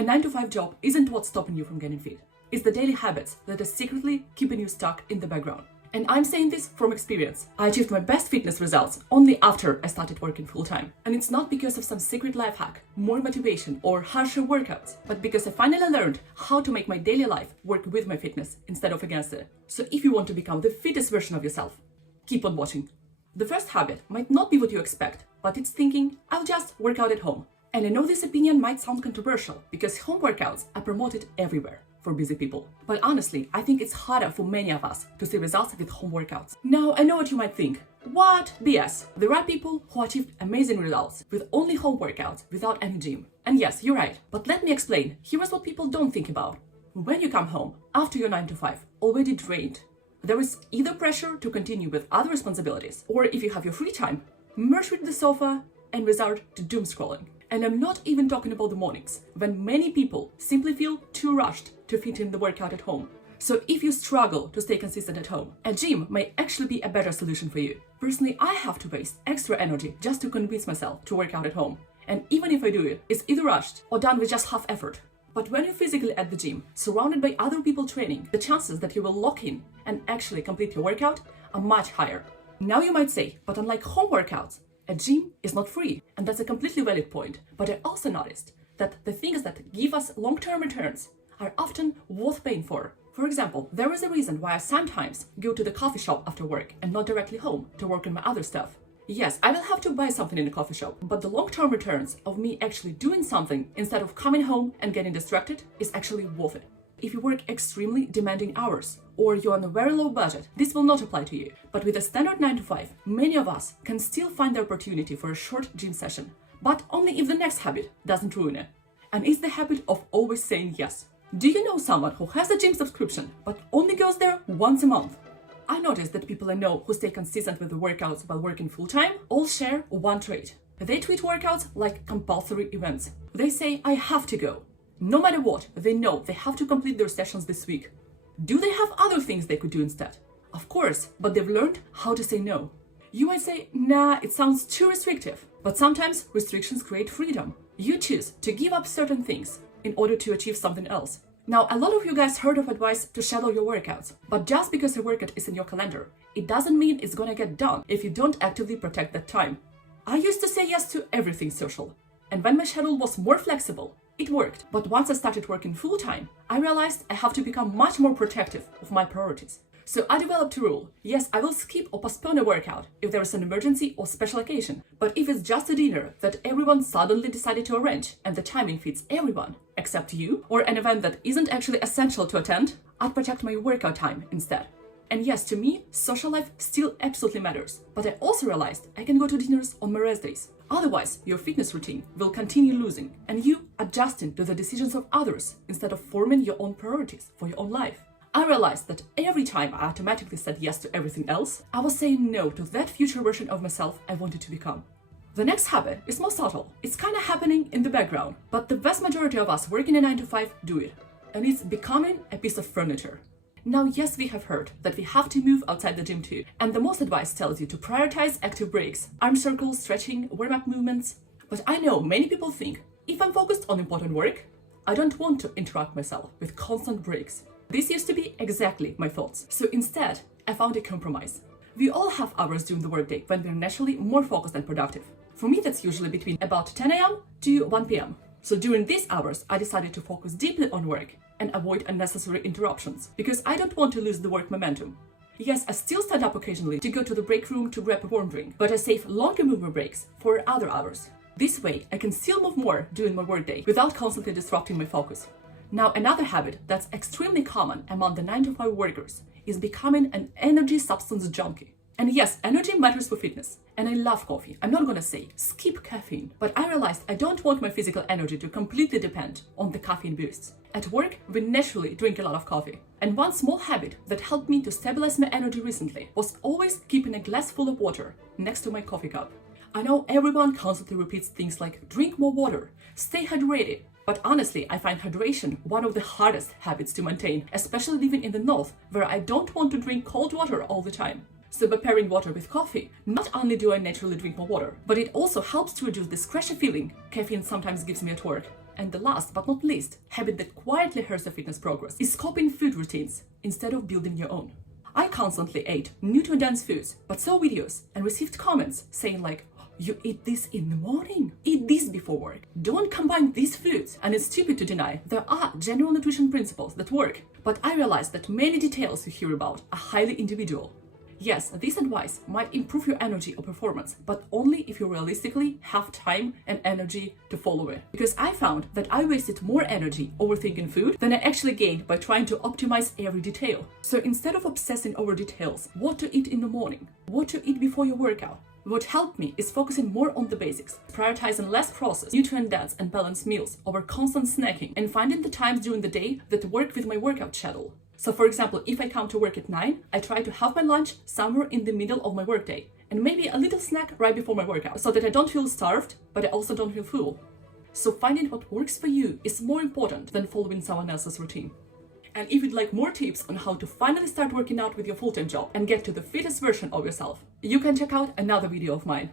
A 9 to 5 job isn't what's stopping you from getting fit. It's the daily habits that are secretly keeping you stuck in the background. And I'm saying this from experience. I achieved my best fitness results only after I started working full-time. And it's not because of some secret life hack, more motivation, or harsher workouts, but because I finally learned how to make my daily life work with my fitness instead of against it. So if you want to become the fittest version of yourself, keep on watching. The first habit might not be what you expect, but it's thinking, I'll just work out at home. And I know this opinion might sound controversial because home workouts are promoted everywhere for busy people. But honestly, I think it's harder for many of us to see results with home workouts. Now, I know what you might think. What? BS. There are people who achieved amazing results with only home workouts without any gym. And yes, you're right. But let me explain. Here is what people don't think about. When you come home after your 9 to 5, already drained, there is either pressure to continue with other responsibilities, or if you have your free time, merge with the sofa and resort to doom scrolling. And I'm not even talking about the mornings, when many people simply feel too rushed to fit in the workout at home. So if you struggle to stay consistent at home, a gym may actually be a better solution for you. Personally, I have to waste extra energy just to convince myself to work out at home. And even if I do it, it's either rushed or done with just half effort. But when you're physically at the gym, surrounded by other people training, the chances that you will lock in and actually complete your workout are much higher. Now you might say, but unlike home workouts, a gym is not free, and that's a completely valid point. But I also noticed that the things that give us long-term returns are often worth paying for. For example, there is a reason why I sometimes go to the coffee shop after work and not directly home to work on my other stuff. Yes, I will have to buy something in the coffee shop, but the long-term returns of me actually doing something instead of coming home and getting distracted is actually worth it. If you work extremely demanding hours, or you're on a very low budget, this will not apply to you. But with a standard 9 to 5, many of us can still find the opportunity for a short gym session, but only if the next habit doesn't ruin it. And it's the habit of always saying yes. Do you know someone who has a gym subscription, but only goes there once a month? I noticed that people I know who stay consistent with the workouts while working full-time all share one trait. They treat workouts like compulsory events. They say, I have to go. No matter what, they know they have to complete their sessions this week. Do they have other things they could do instead? Of course, but they've learned how to say no. You might say, nah, it sounds too restrictive. But sometimes restrictions create freedom. You choose to give up certain things in order to achieve something else. Now, a lot of you guys heard of advice to schedule your workouts, but just because a workout is in your calendar, it doesn't mean it's gonna get done if you don't actively protect that time. I used to say yes to everything social, and when my schedule was more flexible, it worked. But once I started working full-time, I realized I have to become much more protective of my priorities. So I developed a rule. Yes, I will skip or postpone a workout if there is an emergency or special occasion. But if it's just a dinner that everyone suddenly decided to arrange and the timing fits everyone except you, or an event that isn't actually essential to attend, I'd protect my workout time instead. And yes, to me, social life still absolutely matters. But I also realized I can go to dinners on my rest days. Otherwise, your fitness routine will continue losing and you adjusting to the decisions of others instead of forming your own priorities for your own life. I realized that every time I automatically said yes to everything else, I was saying no to that future version of myself I wanted to become. The next habit is more subtle. It's kind of happening in the background, but the vast majority of us working a 9 to 5 do it. And it's becoming a piece of furniture. Now, yes, we have heard that we have to move outside the gym too, and the most advice tells you to prioritize active breaks, arm circles, stretching, warm-up movements. But I know many people think, if I'm focused on important work, I don't want to interrupt myself with constant breaks. This used to be exactly my thoughts. So instead, I found a compromise. We all have hours during the workday when we're naturally more focused and productive. For me, that's usually between about 10 a.m. to 1 p.m. So during these hours, I decided to focus deeply on work and avoid unnecessary interruptions, because I don't want to lose the work momentum. Yes, I still stand up occasionally to go to the break room to grab a warm drink, but I save longer movement breaks for other hours. This way, I can still move more during my workday without constantly disrupting my focus. Now, another habit that's extremely common among the 9 to 5 workers is becoming an energy substance junkie. And yes, energy matters for fitness. And I love coffee. I'm not gonna say skip caffeine, but I realized I don't want my physical energy to completely depend on the caffeine boosts. At work, we naturally drink a lot of coffee. And one small habit that helped me to stabilize my energy recently was always keeping a glass full of water next to my coffee cup. I know everyone constantly repeats things like drink more water, stay hydrated. But honestly, I find hydration one of the hardest habits to maintain, especially living in the north, where I don't want to drink cold water all the time. So by pairing water with coffee, not only do I naturally drink more water, but it also helps to reduce this crashy feeling caffeine sometimes gives me at work. And the last but not least habit that quietly hurts your fitness progress is copying food routines instead of building your own. I constantly ate nutrient-dense foods, but saw videos and received comments saying like, you eat this in the morning, eat this before work, don't combine these foods. And it's stupid to deny there are general nutrition principles that work, but I realized that many details you hear about are highly individual. Yes, this advice might improve your energy or performance, but only if you realistically have time and energy to follow it. Because I found that I wasted more energy overthinking food than I actually gained by trying to optimize every detail. So instead of obsessing over details, what to eat in the morning, what to eat before your workout, what helped me is focusing more on the basics, prioritizing less processed, nutrient-dense and balanced meals over constant snacking, and finding the times during the day that work with my workout schedule. So for example, if I come to work at 9, I try to have my lunch somewhere in the middle of my workday, and maybe a little snack right before my workout, so that I don't feel starved, but I also don't feel full. So finding what works for you is more important than following someone else's routine. And if you'd like more tips on how to finally start working out with your full-time job and get to the fittest version of yourself, you can check out another video of mine.